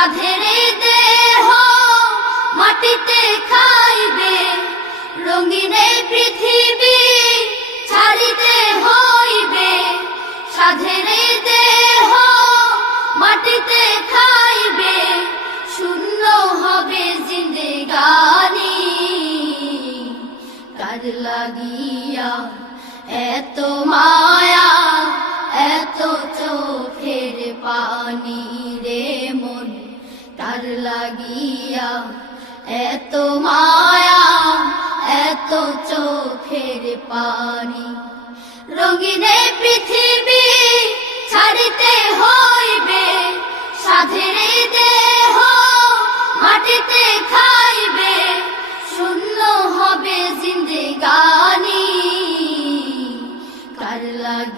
সাধের দেহ মাটিতে খাইবে, রঙিন এই পৃথিবী ছাড়িতে হইবে। সাধের দেহ মাটিতে খাইবে, শূন্য হবে জিন্দেগানি। কার লাগিয়া এত মায়া, এত চোখের পানি রে মন, কার লাগিয়া এত মায়া, এত চোখের পানি। রঙিন এই পৃথিবী ছাড়িতে হইবে, সাধের দেহ মাটিতে